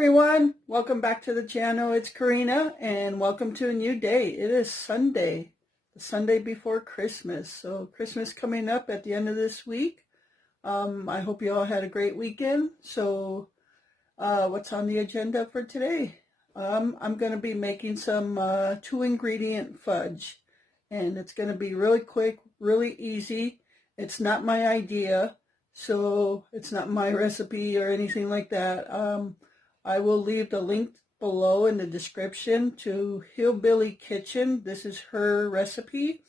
everyone, welcome back to the channel. It's Corinna and welcome to a new day. It is Sunday, the Sunday before Christmas. So Christmas coming up at the end of this week. I hope you all had a great weekend. So what's on the agenda for today? I'm going to be making some 2-ingredient fudge, and it's going to be really quick, really easy. It's not my idea, so it's not my recipe or anything like that. I will leave the link below in the description to Hillbilly Kitchen. This is her recipe,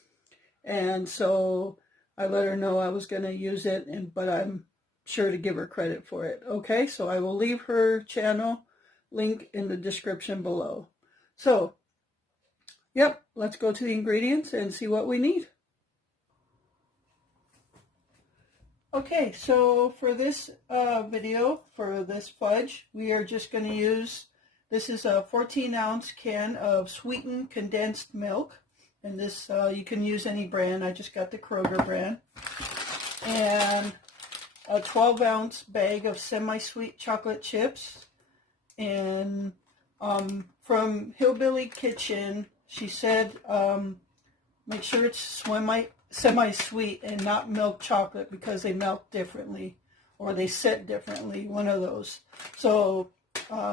and so I let her know I was going to use it, but I'm sure to give her credit for it. Okay, so I will leave her channel link in the description below. So, yep, let's go to the ingredients and see what we need. Okay, so for this video, for this fudge, we are just going to use, this is a 14-ounce can of sweetened condensed milk. And this, you can use any brand. I just got the Kroger brand. And a 12-ounce bag of semi-sweet chocolate chips. And from Hillbilly Kitchen, she said, make sure it's semi-sweet and not milk chocolate because they melt differently or they set differently, one of those. So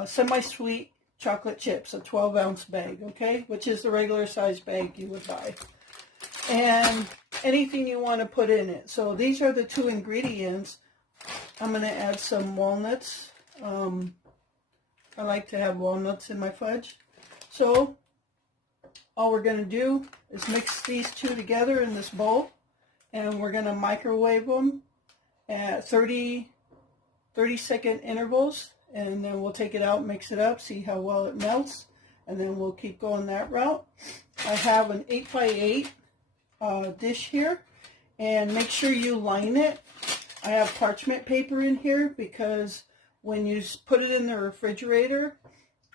semi-sweet chocolate chips, a 12-ounce bag, okay, which is the regular size bag you would buy. And anything you want to put in it. So these are the 2 ingredients. I'm going to add some walnuts. I like to have walnuts in my fudge. So all we're going to do is mix these 2 together in this bowl, and we're going to microwave them at 30-second intervals, and then we'll take it out, mix it up, see how well it melts, and then we'll keep going that route. I have an 8x8 dish here, and make sure you line it. I have parchment paper in here because when you put it in the refrigerator,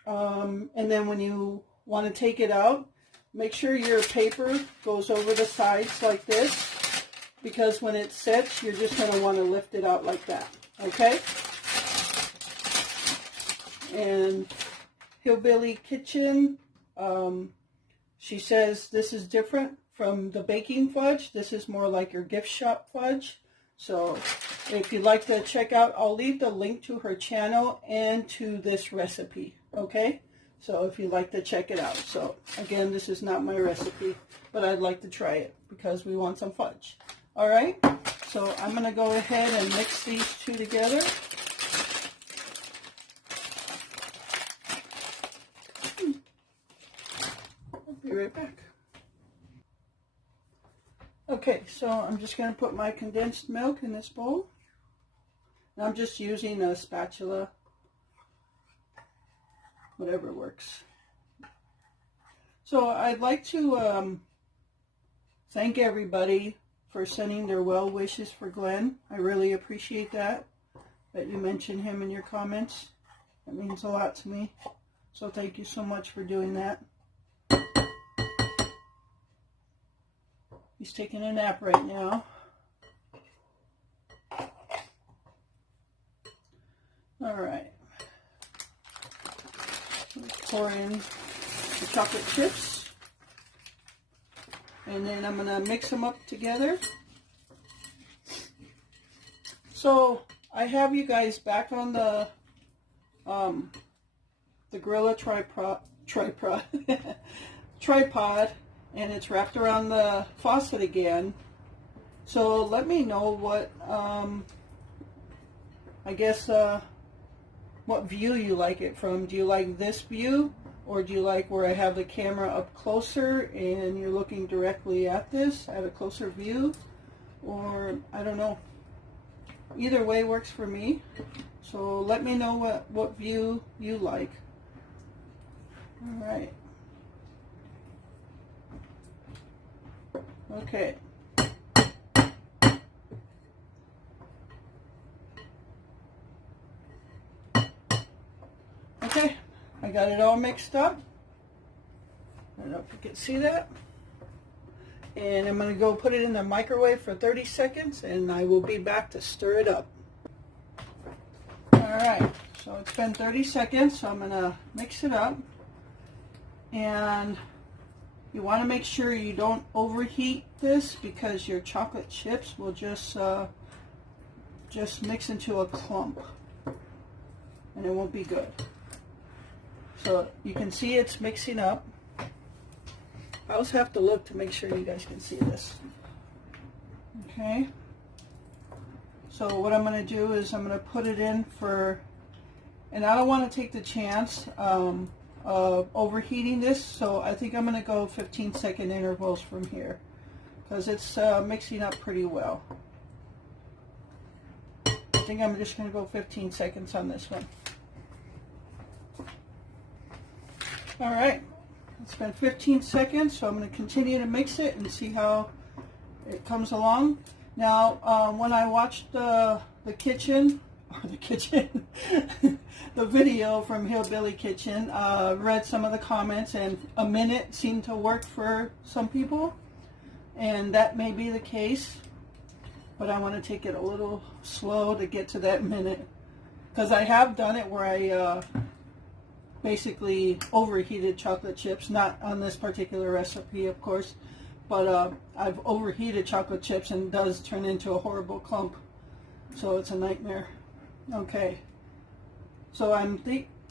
and then when you want to take it out, make sure your paper goes over the sides like this, because when it sets, you're just going to want to lift it out like that, okay? And Hillbilly Kitchen, she says this is different from the baking fudge. This is more like your gift shop fudge. So if you'd like to check out, I'll leave the link to her channel and to this recipe, okay? So if you'd like to check it out. So again, this is not my recipe, but I'd like to try it because we want some fudge. All right, so I'm going to go ahead and mix these 2 together. I'll be right back. Okay, so I'm just going to put my condensed milk in this bowl. And I'm just using a spatula. Whatever works. So I'd like to thank everybody for sending their well wishes for Glenn. I really appreciate that you mentioned him in your comments. That means a lot to me. So thank you so much for doing that. He's taking a nap right now. All right. Pour in the chocolate chips, and then I'm going to mix them up together. So I have you guys back on the Gorilla tripod, and it's wrapped around the faucet again. So let me know what I guess what view you like it from. Do you like this view, or do you like where I have the camera up closer and you're looking directly at this at a closer view? Or I don't know. Either way works for me. So let me know what view you like. All right. Okay. Okay, I got it all mixed up. I don't know if you can see that. And I'm going to go put it in the microwave for 30 seconds, and I will be back to stir it up. Alright, So it's been 30 seconds, so I'm going to mix it up. And you want to make sure you don't overheat this because your chocolate chips will just mix into a clump and it won't be good. So you can see it's mixing up. I always have to look to make sure you guys can see this. Okay. So what I'm going to do is I'm going to put it in for, and I don't want to take the chance of overheating this, so I think I'm going to go 15-second intervals from here because it's mixing up pretty well. I think I'm just going to go 15 seconds on this one. All right, it's been 15 seconds, so I'm going to continue to mix it and see how it comes along. Now, when I watched the video from Hillbilly Kitchen, read some of the comments, and a minute seemed to work for some people, and that may be the case, but I want to take it a little slow to get to that minute, because I have done it where I basically overheated chocolate chips, not on this particular recipe, of course, but I've overheated chocolate chips and it does turn into a horrible clump, so it's a nightmare. Okay, so I'm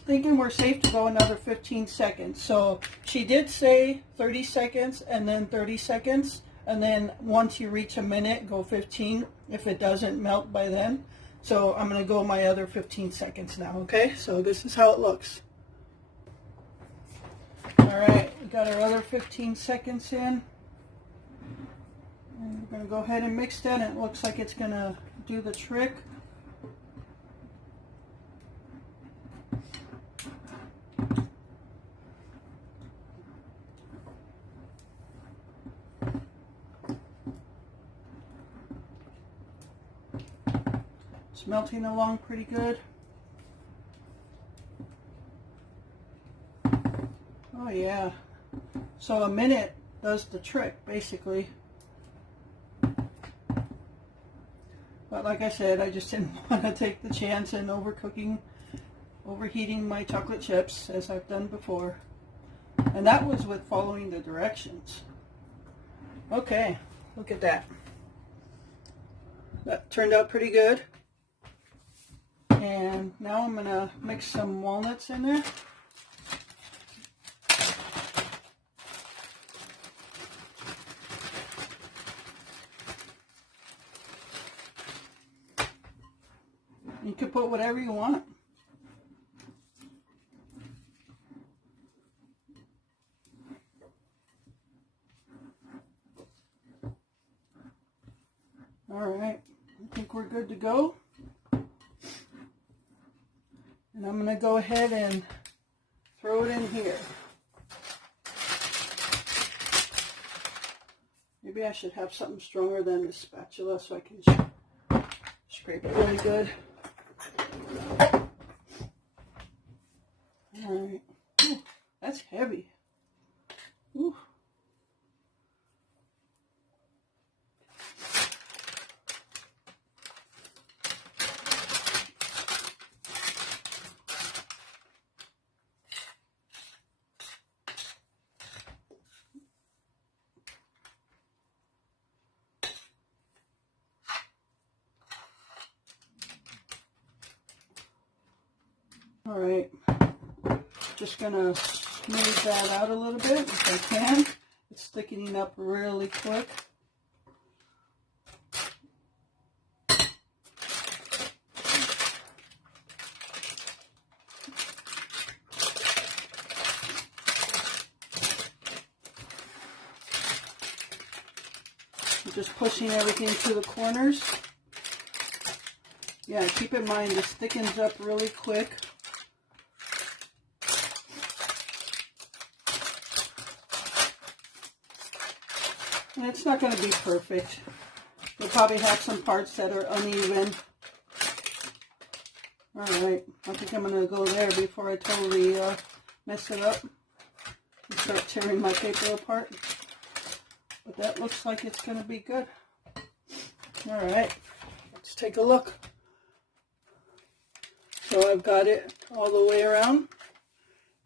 thinking we're safe to go another 15 seconds. So she did say 30 seconds and then 30 seconds, and then once you reach a minute, go 15 if it doesn't melt by then. So I'm going to go my other 15 seconds now, okay? So this is how it looks. Alright, we got our other 15 seconds in. And we're going to go ahead and mix that, and it looks like it's going to do the trick. It's melting along pretty good. Oh yeah, so a minute does the trick basically. But like I said, I just didn't want to take the chance in overheating my chocolate chips as I've done before. And that was with following the directions. Okay, look at that. That turned out pretty good. And now I'm going to mix some walnuts in there. You can put whatever you want. All right, I think we're good to go. And I'm going to go ahead and throw it in here. Maybe I should have something stronger than this spatula so I can scrape it really good. Alright. That's heavy. Ooh. All right, just gonna smooth that out a little bit if I can. It's thickening up really quick. I'm just pushing everything to the corners. Yeah, keep in mind this thickens up really quick. And it's not going to be perfect. You'll probably have some parts that are uneven. Alright, I think I'm going to go there before I totally mess it up and start tearing my paper apart. But that looks like it's going to be good. Alright, let's take a look. So I've got it all the way around.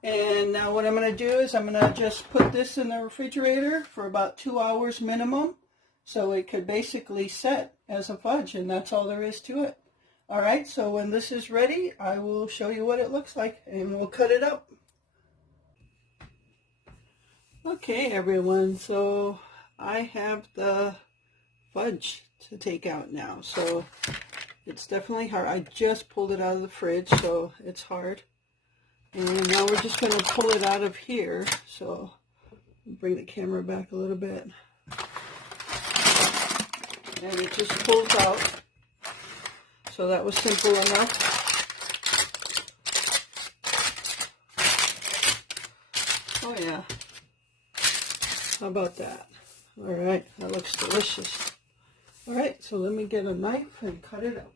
And now what I'm going to do is I'm going to just put this in the refrigerator for about 2 hours minimum. So it could basically set as a fudge, and that's all there is to it. All right, so when this is ready, I will show you what it looks like, and we'll cut it up. Okay, everyone, so I have the fudge to take out now. So it's definitely hard. I just pulled it out of the fridge, so it's hard. And now we're just going to pull it out of here. So bring the camera back a little bit. And it just pulls out. So that was simple enough. Oh yeah. How about that? All right, that looks delicious. All right, so let me get a knife and cut it up.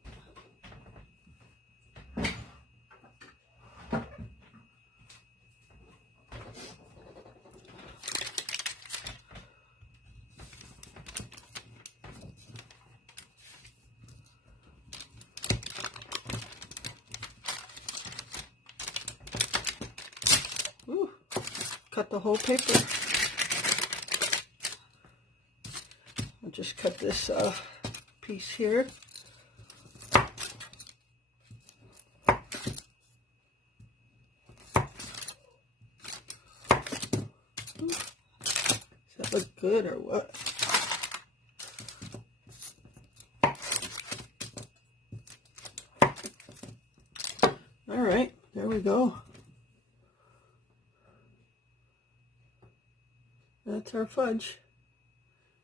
Ooh, cut the whole paper. I'll just cut this piece here. Does that look good or what? All right, there we go. That's our fudge.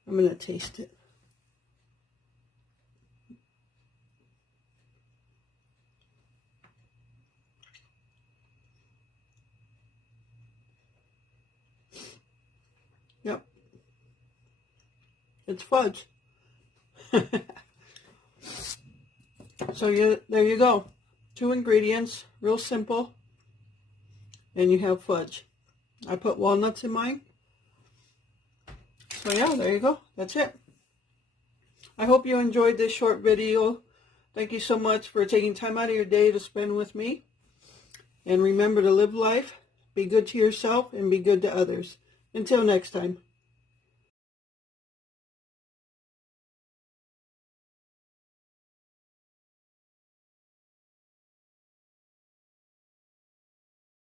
I'm going to taste it. Yep. It's fudge. So there you go. 2 ingredients, real simple. And you have fudge. I put walnuts in mine. So yeah, there you go. That's it. I hope you enjoyed this short video. Thank you so much for taking time out of your day to spend with me. And remember to live life, be good to yourself, and be good to others. Until next time.